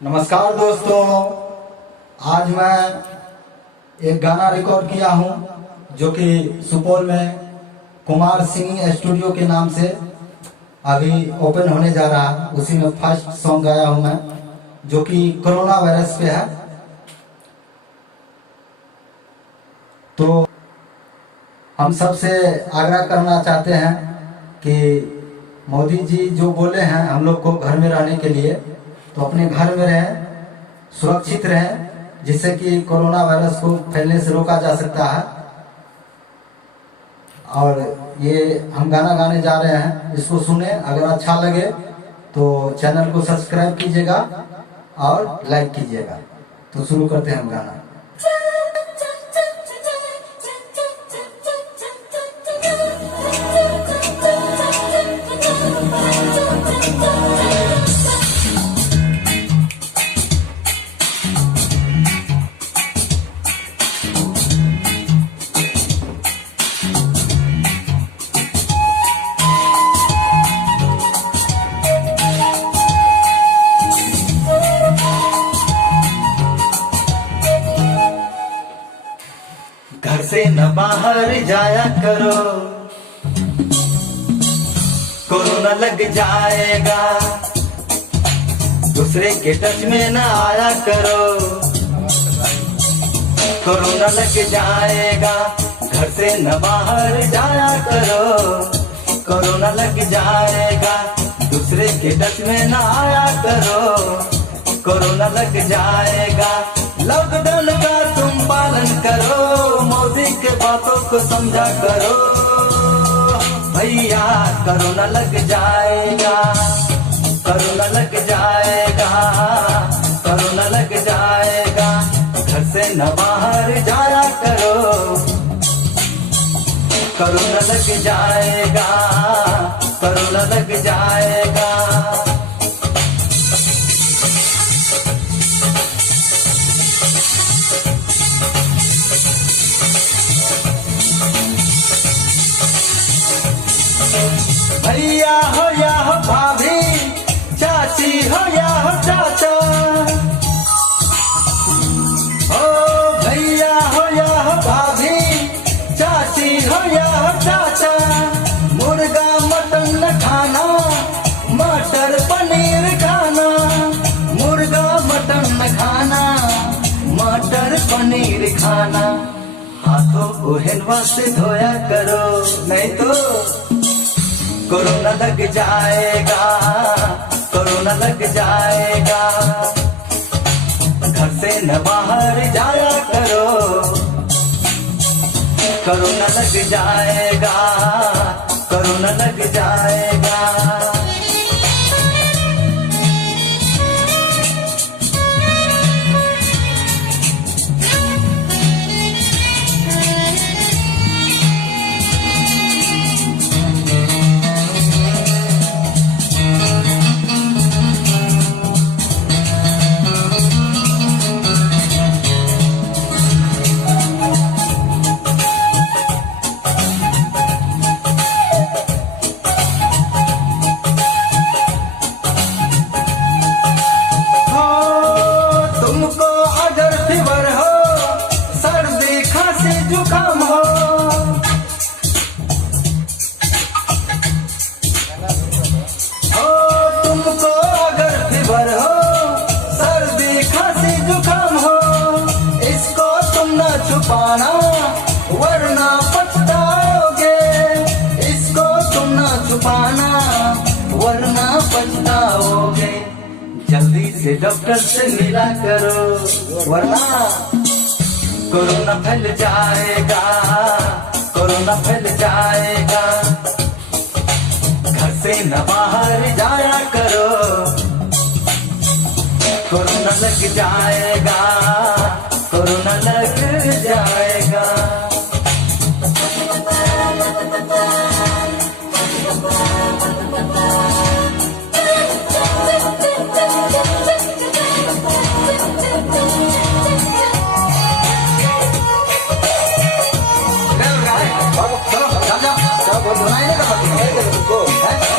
नमस्कार दोस्तों, आज मैं एक गाना रिकॉर्ड किया हूं जो कि सुपौल में कुमार सिंगिंग स्टूडियो के नाम से अभी ओपन होने जा रहा है। उसी में फर्स्ट सॉन्ग गाया हूं मैं, जो कि कोरोना वायरस पे है। तो हम सबसे आग्रह करना चाहते हैं कि मोदी जी जो बोले हैं हम लोग को घर में रहने के लिए, तो अपने घर में रहें, सुरक्षित रहें, जिससे कि कोरोना वायरस को फैलने से रोका जा सकता है। और ये हम गाना गाने जा रहे हैं, इसको सुने। अगर अच्छा लगे तो चैनल को सब्सक्राइब कीजिएगा और लाइक कीजिएगा। तो शुरू करते हैं हम गाना। घर से न बाहर जाया करो, कोरोना लग जाएगा। दूसरे के टच में न आया करो, कोरोना लग जाएगा। घर से न बाहर जाया करो, कोरोना लग जाएगा। दूसरे के टच में न आया करो, कोरोना लग जाएगा। लॉकडाउन का तुम पालन करो, मोदी के बातों को समझा करो भैया। कोरोना लग जाएगा, कोरोना लग जाएगा, कोरोना लग जाएगा। घर से न बाहर जाया करो, कोरोना लग जाएगा, कोरोना लग जाएगा। भैया हो या हो भाभी, चाची हो या हो चाचा, ओ भैया हो या हो भाभी, चाची हो या हो चाचा। मुर्गा मटन न खाना, मटर पनीर खाना। मुर्गा मटन न खाना, मटर पनीर खाना। हाथों को हैंडवाश से धोया करो, नहीं तो कोरोना लग जाएगा, कोरोना लग जाएगा। घर से न बाहर जाया करो, कोरोना लग जाएगा, कोरोना लग जाएगा। जुकाम हो, तुमको अगर फीवर हो, सर्दी खांसी जुकाम हो, इसको तुम न छुपाना वरना पछताओगे। इसको तुम न छुपाना वरना पछताओगे। जल्दी से डॉक्टर से मिला करो, वरना कोरोना फैल जाएगा, कोरोना फैल जाएगा। घर से न बाहर जाया करो, कोरोना लग जाएगा, कोरोना लग जाएगा।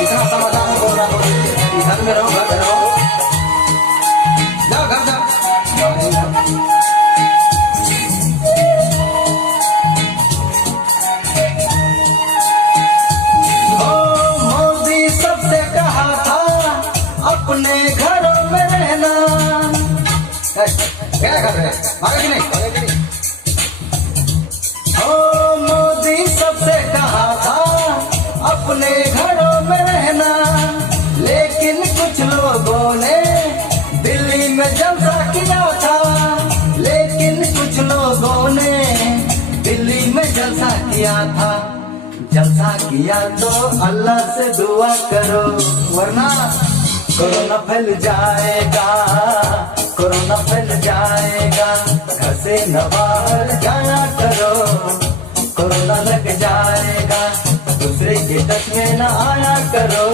इतना समाधान बोल रहा हूँ, घर में रहो, घर में रहो। अपने घरों में रहना। क्या कर रहे हैं, भागा कि नहीं? ओ मोदी सबसे कहा था अपने घरों में रहना, लेकिन कुछ लोगों ने दिल्ली में जलसा किया था। लेकिन कुछ लोगों ने दिल्ली में जलसा किया था। जलसा किया तो अल्लाह से दुआ करो, वरना कोरोना फैल जाएगा, कोरोना फैल जाएगा। घर से न बाहर जाया करो, कोरोना लग जाएगा। दूसरे के टच में न आया करो,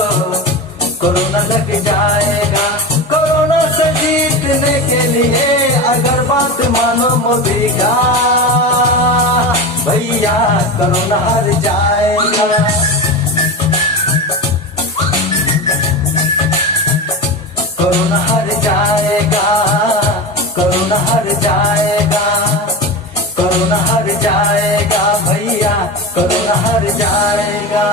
कोरोना लग जाएगा। कोरोना से जीतने के लिए अगर बात मानो मोदी का, भैया कोरोना हार जाएगा। कोरोना हार जाएगा, कोरोना हार जाएगा, कोरोना हार जाएगा भैया, कोरोना हार जाएगा।